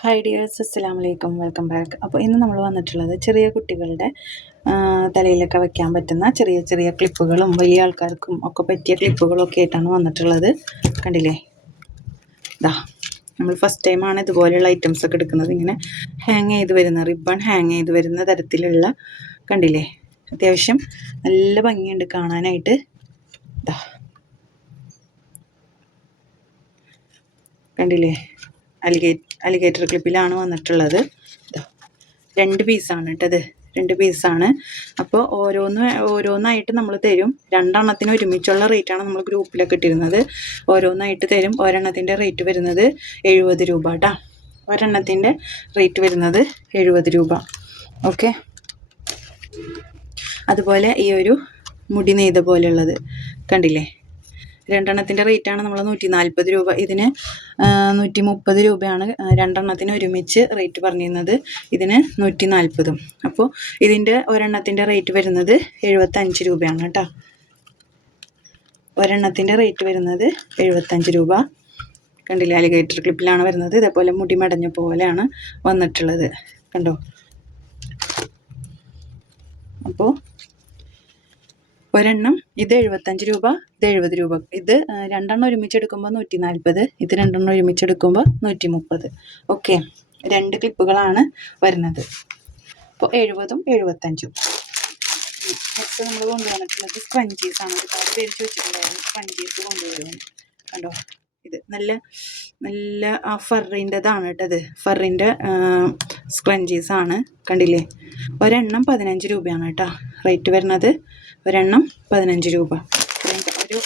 Hi dears അസ്സലാം വലൈക്കും welcome back അപ്പോൾ ഇന്ന് നമ്മൾ വന്നിട്ടുള്ളത് ചെറിയ കുട്ടികളുടെ തലയിലൊക്കെ വെക്കാൻ പറ്റുന്ന ചെറിയ ചെറിയ ക്ലിപ്പുകളും വലിയ ആൾക്കാർക്കും ഒക്കെ പറ്റിയ ക്ലിപ്പുകളും ഒക്കെ ആയിട്ടാണ് വന്നിട്ടുള്ളത്. കണ്ടില്ലേ? ഇതാ നമ്മൾ ഫസ്റ്റ് ടൈമാണ് ഇതുപോലെയുള്ള ഐറ്റംസ് ഒക്കെ എടുക്കുന്നത്. ഇങ്ങനെ ഹാങ് ചെയ്ത് വരുന്ന റിബൺ ഹാങ് ചെയ്ത് വരുന്ന തരത്തിലുള്ള കണ്ടില്ലേ? അത്യാവശ്യം നല്ല ഭംഗിയുണ്ട് കാണാനായിട്ട്. ഇതാ കണ്ടില്ലേ? അലിഗേറ്റ് അലിഗേറ്റർ ക്ലിപ്പിലാണ് വന്നിട്ടുള്ളത്. രണ്ട് പീസാണ് കേട്ടത് രണ്ട് പീസാണ് അപ്പോൾ ഓരോന്ന് ഓരോന്നായിട്ട് നമ്മൾ തരും. രണ്ടെണ്ണത്തിന് ഒരുമിച്ചുള്ള റേറ്റാണ് നമ്മൾ ഗ്രൂപ്പിലൊക്കെ ഇട്ടിരുന്നത്. ഓരോന്നായിട്ട് തരും. ഒരെണ്ണത്തിന്റെ റേറ്റ് വരുന്നത് എഴുപത് രൂപ കേട്ടോ ഒരെണ്ണത്തിന്റെ റേറ്റ് വരുന്നത് എഴുപത് രൂപ. ഓക്കെ അതുപോലെ ഈ ഒരു മുടി നെയ്ത പോലെയുള്ളത്. കണ്ടില്ലേ? രണ്ടെണ്ണത്തിന്റെ റേറ്റാണ് നമ്മൾ നൂറ്റി നാൽപ്പത് രൂപ ഇതിന് നൂറ്റി മുപ്പത് രൂപയാണ് രണ്ടെണ്ണത്തിന് ഒരുമിച്ച് റേറ്റ് പറഞ്ഞിരുന്നത് ഇതിന് നൂറ്റി നാൽപ്പതും അപ്പോൾ ഇതിന്റെ ഒരെണ്ണത്തിന്റെ റേറ്റ് വരുന്നത് എഴുപത്തഞ്ച് രൂപയാണ് കേട്ടോ. ഒരെണ്ണത്തിന്റെ റേറ്റ് വരുന്നത് എഴുപത്തഞ്ച് രൂപ. കണ്ടില്ല അലിഗേറ്റർ ക്ലിപ്പിലാണ് വരുന്നത്. ഇതേപോലെ മുടി മടഞ്ഞ പോലെയാണ് വന്നിട്ടുള്ളത്. കണ്ടോ? അപ്പോൾ ഒരെണ്ണം ഇത് എഴുപത്തഞ്ച് രൂപ ഇത് എഴുപത് രൂപ. ഇത് രണ്ടെണ്ണം ഒരുമിച്ച് എടുക്കുമ്പോൾ നൂറ്റി നാൽപ്പത് ഇത് രണ്ടെണ്ണം ഒരുമിച്ച് എടുക്കുമ്പോൾ നൂറ്റി മുപ്പത് ഓക്കെ. രണ്ട് ക്ലിപ്പുകളാണ് വരുന്നത്. അപ്പോൾ എഴുപതും എഴുപത്തഞ്ചും. നെക്സ്റ്റ് നമ്മൾ കൊണ്ടുവന്നിട്ടുള്ളത് സ്പഞ്ചീസാണ് ഒരുപാട് പേര് ചോദിച്ചിട്ടുണ്ടായിരുന്നു സ്പഞ്ചീസ് കൊണ്ടുവരുമെന്ന് കണ്ടോ? ഇത് നല്ല നല്ല ആ ഫറിന്റെതാണ് കേട്ടത് ഫറിന്റെ സ്ക്രഞ്ചീസ് ആണ് കണ്ടില്ലേ? ഒരെണ്ണം പതിനഞ്ച് രൂപയാണ് കേട്ടോ റേറ്റ് വരുന്നത് ഒരെണ്ണം പതിനഞ്ച് രൂപ. ഒരു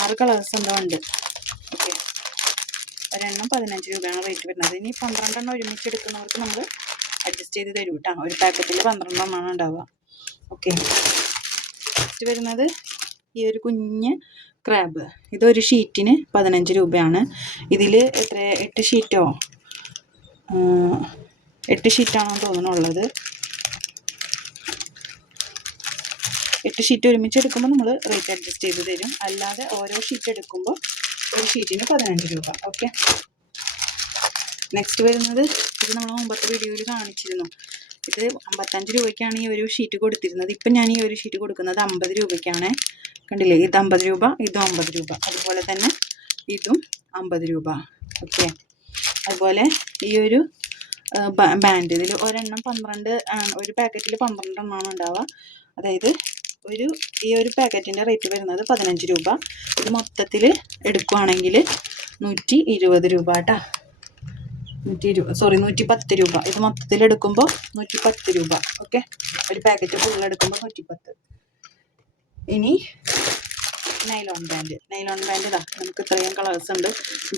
ആറ് കളേഴ്സ് എന്തോ ഉണ്ട്. ഓക്കെ. ഒരെണ്ണം പതിനഞ്ച് രൂപയാണ് റേറ്റ് വരുന്നത്. ഇനി പന്ത്രണ്ടെണ്ണം ഒരുമിച്ച് എടുക്കുന്നവർക്ക് നമ്മൾ അഡ്ജസ്റ്റ് ചെയ്ത് തരും കേട്ടോ ഒരു പാക്കറ്റിൽ പന്ത്രണ്ടെണ്ണമാണ് ഉണ്ടാവുക. ഓക്കെ. നെക്സ്റ്റ് വരുന്നത് ഈ ഒരു കുഞ്ഞ് ക്രാബ്. ഇതൊരു ഷീറ്റിന് പതിനഞ്ച് രൂപയാണ്. ഇതിൽ എത്ര എട്ട് ഷീറ്റോ? എട്ട് ഷീറ്റാണെന്ന് തോന്നുന്നുള്ളത്. എട്ട് ഷീറ്റ് ഒരുമിച്ച് എടുക്കുമ്പോൾ നമ്മൾ റേറ്റ് അഡ്ജസ്റ്റ് ചെയ്ത് തരും. അല്ലാതെ ഓരോ ഷീറ്റ് എടുക്കുമ്പോൾ ഒരു ഷീറ്റിന് പതിനഞ്ച് രൂപ. ഓക്കെ? നെക്സ്റ്റ് വരുന്നത് ഇത് നമ്മൾ മുമ്പത്തെ വീഡിയോയിൽ കാണിച്ചിരുന്നു. ഇത് അമ്പത്തഞ്ച് രൂപയ്ക്കാണ് ഈ ഒരു ഷീറ്റ് കൊടുത്തിരുന്നത്. ഇപ്പം ഞാൻ ഈ ഒരു ഷീറ്റ് കൊടുക്കുന്നത് അമ്പത് രൂപയ്ക്കാണ്. കണ്ടില്ലേ? ഇത് അമ്പത് രൂപ ഇതും അമ്പത് രൂപ. അതുപോലെ തന്നെ ഇതും അമ്പത് രൂപ. ഓക്കെ? അതുപോലെ ഈ ഒരു ബാൻഡ്. ഇതിൽ ഒരെണ്ണം പന്ത്രണ്ട് ഒരു പാക്കറ്റിൽ പന്ത്രണ്ട് എണ്ണമാണ് ഉണ്ടാവുക. അതായത് ഒരു ഈ ഒരു പാക്കറ്റിന്റെ റേറ്റ് വരുന്നത് പതിനഞ്ച് രൂപ. ഇത് മൊത്തത്തിൽ എടുക്കുവാണെങ്കിൽ നൂറ്റി ഇരുപത് രൂപ കേട്ടോ നൂറ്റി ഇരുപത് സോറി നൂറ്റി പത്ത് രൂപ. ഇത് മൊത്തത്തിൽ എടുക്കുമ്പോൾ നൂറ്റി പത്ത് രൂപ. ഓക്കെ? ഒരു പാക്കറ്റ് ഫുൾ എടുക്കുമ്പോൾ നൂറ്റി പത്ത്. ഇനി നൈലോൺ ബാൻഡ് നൈലോൺ ബാൻഡ് ഇതാ നമുക്ക് ഇത്രയും കളേഴ്സ് ഉണ്ട്.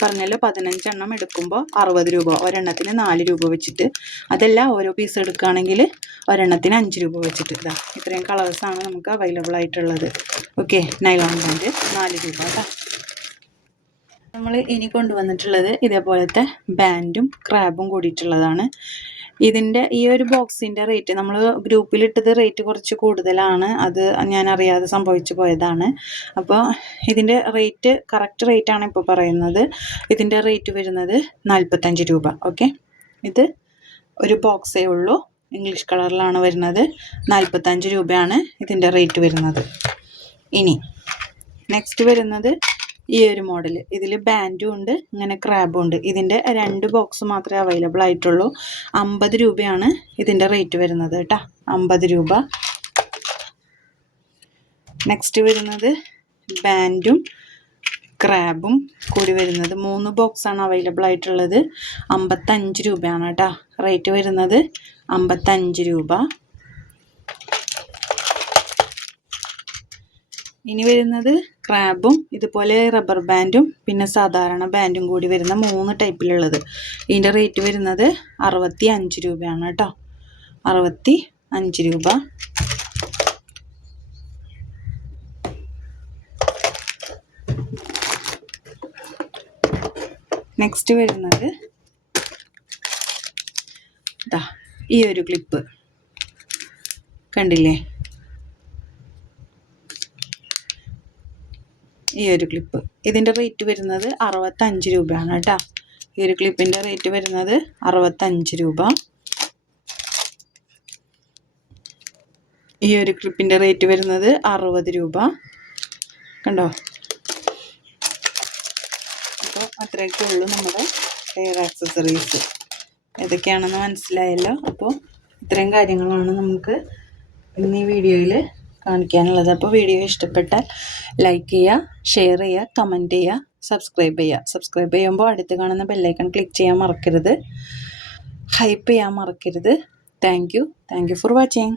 പറഞ്ഞല്ലോ പതിനഞ്ചെണ്ണം എടുക്കുമ്പോൾ അറുപത് രൂപ ഒരെണ്ണത്തിന് നാല് രൂപ വെച്ചിട്ട്. അതല്ല ഓരോ പീസ് എടുക്കുകയാണെങ്കിൽ ഒരെണ്ണത്തിന് അഞ്ച് രൂപ വെച്ചിട്ട്. ഇതാ ഇത്രയും കളേഴ്സാണ് നമുക്ക് അവൈലബിൾ ആയിട്ടുള്ളത്. ഓക്കെ നൈലോൺ ബാൻഡ് നാല് രൂപ കേട്ടോ നമ്മൾ ഇനി കൊണ്ടുവന്നിട്ടുള്ളത് ഇതേപോലത്തെ ബാൻഡും ക്രാബും കൂടിയിട്ടുള്ളതാണ്. ഇതിന്റെ ഈ ഒരു ബോക്സിന്റെ റേറ്റ് നമ്മൾ ഗ്രൂപ്പിലിട്ടത് റേറ്റ് കുറച്ച് കൂടുതലാണ്. അത് ഞാൻ അറിയാതെ സംഭവിച്ചു പോയതാണ്. അപ്പോൾ ഇതിന്റെ റേറ്റ് കറക്റ്റ് റേറ്റാണ് ഇപ്പോൾ പറയുന്നത്. ഇതിന്റെ റേറ്റ് വരുന്നത് നാൽപ്പത്തഞ്ച് രൂപ. ഓക്കെ ഇത് ഒരു ബോക്സേ ഉള്ളൂ. ഇംഗ്ലീഷ് കളറിലാണ് വരുന്നത്. നാൽപ്പത്തഞ്ച് രൂപയാണ് ഇതിന്റെ റേറ്റ് വരുന്നത്. ഇനി നെക്സ്റ്റ് വരുന്നത് ഈ ഒരു മോഡൽ ഇതിൽ ബാൻഡും ഉണ്ട് ഇങ്ങനെ ക്രാബും ഉണ്ട്. ഇതിന്റെ രണ്ട് ബോക്സ് മാത്രമേ അവൈലബിൾ ആയിട്ടുള്ളൂ. അമ്പത് രൂപയാണ് ഇതിന്റെ റേറ്റ് വരുന്നത് കേട്ടോ. അമ്പത് രൂപ. നെക്സ്റ്റ് വരുന്നത് ബാൻഡും ക്രാബും കൂടി വരുന്നത്. മൂന്ന് ബോക്സാണ് അവൈലബിൾ ആയിട്ടുള്ളത്. അമ്പത്തഞ്ച് രൂപയാണ് കേട്ടോ. റേറ്റ് വരുന്നത് അമ്പത്തഞ്ച് രൂപ. ഇനി വരുന്നത് ക്രാബും ഇതുപോലെ റബ്ബർ ബാൻഡും പിന്നെ സാധാരണ ബാൻഡും കൂടി വരുന്ന മൂന്ന് ടൈപ്പിലുള്ളത്. ഇതിന്റെ റേറ്റ് വരുന്നത് അറുപത്തി അഞ്ച് രൂപയാണ് കേട്ടോ. അറുപത്തി അഞ്ച് രൂപ. നെക്സ്റ്റ് വരുന്നത് ഈ ഒരു ക്ലിപ്പ് കണ്ടില്ലേ? ഈ ഒരു ക്ലിപ്പ് ഇതിന്റെ റേറ്റ് വരുന്നത് അറുപത്തഞ്ച് രൂപയാണ് കേട്ടോ. ഈ ഒരു ക്ലിപ്പിന്റെ റേറ്റ് വരുന്നത് അറുപത്തഞ്ച് രൂപ. ഈ ഒരു ക്ലിപ്പിന്റെ റേറ്റ് വരുന്നത് അറുപത് രൂപ. കണ്ടോ? അപ്പോൾ അത്രയൊക്കെ ഉള്ളൂ നമ്മുടെ ഹെയർ ആക്സസറീസ് ഏതൊക്കെയാണെന്ന് മനസ്സിലായല്ലോ. അപ്പോൾ ഇത്രയും കാര്യങ്ങളാണ് നമുക്ക് ഇന്ന് ഈ വീഡിയോയിൽ കാണിക്കാനുള്ളത്. അപ്പോൾ വീഡിയോ ഇഷ്ടപ്പെട്ടാൽ ലൈക്ക് ചെയ്യുക ഷെയർ ചെയ്യുക കമന്റ് ചെയ്യുക സബ്സ്ക്രൈബ് ചെയ്യുക. സബ്സ്ക്രൈബ് ചെയ്യുമ്പോൾ അടുത്ത് കാണുന്ന ബെല്ലൈക്കൺ ക്ലിക്ക് ചെയ്യാൻ മറക്കരുത്. ഹൈപ്പ് ചെയ്യാൻ മറക്കരുത്. Thank you thank you for watching